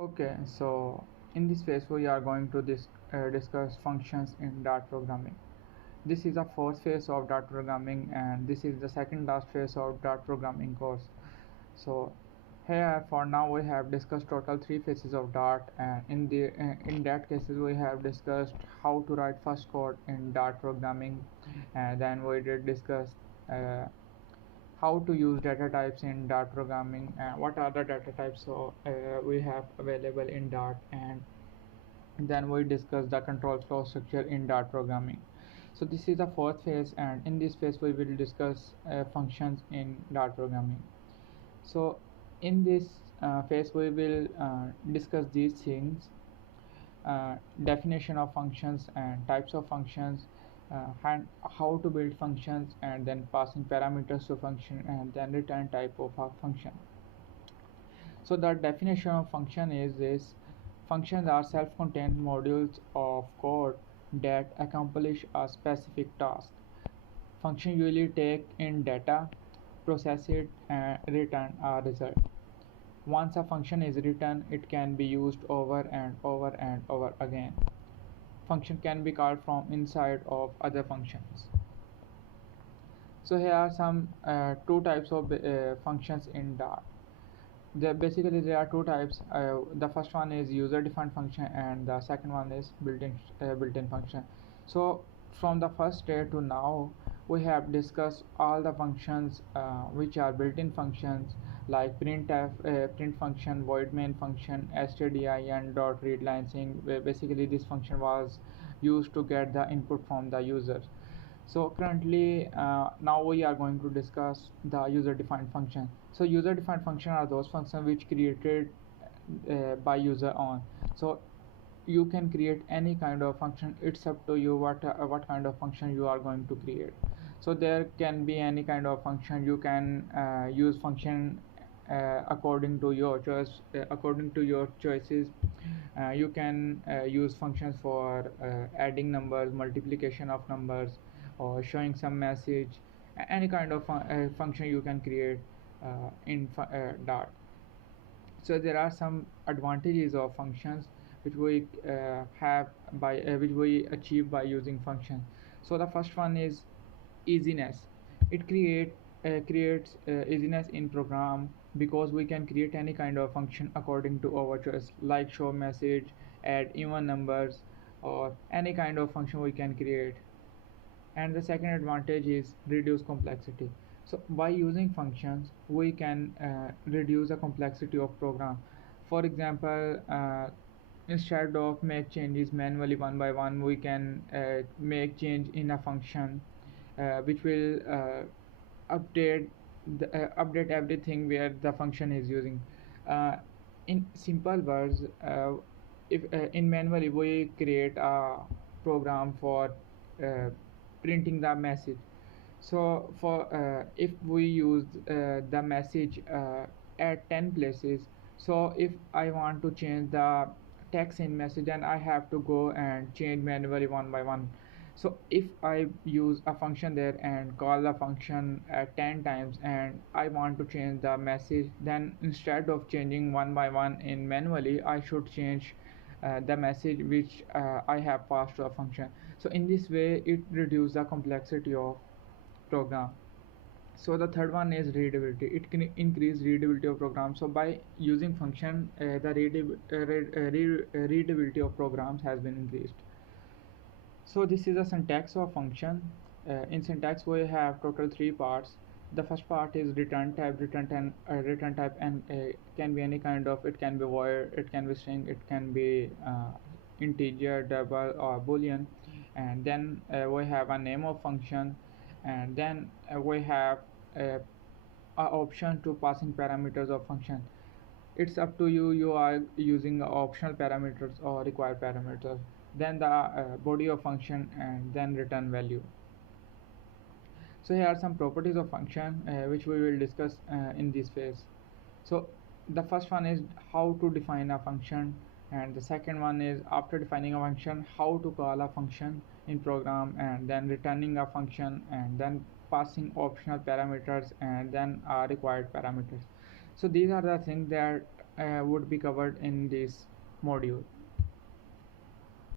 Okay, so in this phase we are going to discuss functions in Dart programming. This is the fourth phase of Dart programming, and this is the second last phase of Dart programming course. So here for now we have discussed total three phases of Dart, and in that cases we have discussed how to write first code in Dart programming, and then we did discuss uh, how to use data types in Dart programming, and what are the data types so we have available in Dart, and then we discuss the control flow structure in Dart programming. So this is the fourth phase, and in this phase we will discuss functions in Dart programming. So in this phase we will discuss these things: definition of functions and types of functions, and how to build functions, and then passing parameters to function, and then return type of a function. So the definition of function is this: functions are self-contained modules of code that accomplish a specific task. Function usually take in data, process it, and return a result. Once a function is written, it can be used over and over and over again. Function can be called from inside of other functions. So here are some two types of functions in Dart. Basically there are two types. The first one is user-defined function, and the second one is built-in function. So from the first day to now, we have discussed all the functions which are built-in functions, like printf, print function, void main function, stdin, dot readline sync. Basically this function was used to get the input from the user. So currently now we are going to discuss the user defined function. So user defined function are those functions which created by user on. So you can create any kind of function. It's up to you what kind of function you are going to create. So there can be any kind of function. You can use function according to your choice, according to your choices. You can use functions for adding numbers, multiplication of numbers, or showing some message. Any kind of function you can create in Dart. So there are some advantages of functions which we have by which we achieve by using function. So the first one is easiness. It creates easiness in program, because we can create any kind of function according to our choice, like show message, add even numbers, or any kind of function we can create. And the second advantage is reduce complexity. So by using functions we can reduce the complexity of program. For example, instead of make changes manually one by one, we can make change in a function which will update update everything where the function is using. uh, in simple words, if in manually we create a program for printing the message. So for if we use the message at 10 places, so if I want to change the text in message, then I have to go and change manually one by one. So if I use a function there and call the function 10 times, and I want to change the message, then instead of changing one by one in manually, I should change the message which I have passed to a function. So in this way it reduces the complexity of program. So the third one is readability. It can increase readability of program. So by using function, the readability of programs has been increased. So this is a syntax of function. In syntax we have total three parts. The first part is return type. Return type and can be any kind of. It can be void, it can be string, it can be integer, double, or boolean. And then we have a name of function, and then we have a option to passing parameters of function. It's up to you. You are using optional parameters or required parameters, then the body of function, and then return value. So here are some properties of function which we will discuss in this phase. So the first one is how to define a function, and the second one is after defining a function, how to call a function in program, and then returning a function, and then passing optional parameters, and then required parameters. So these are the things that would be covered in this module.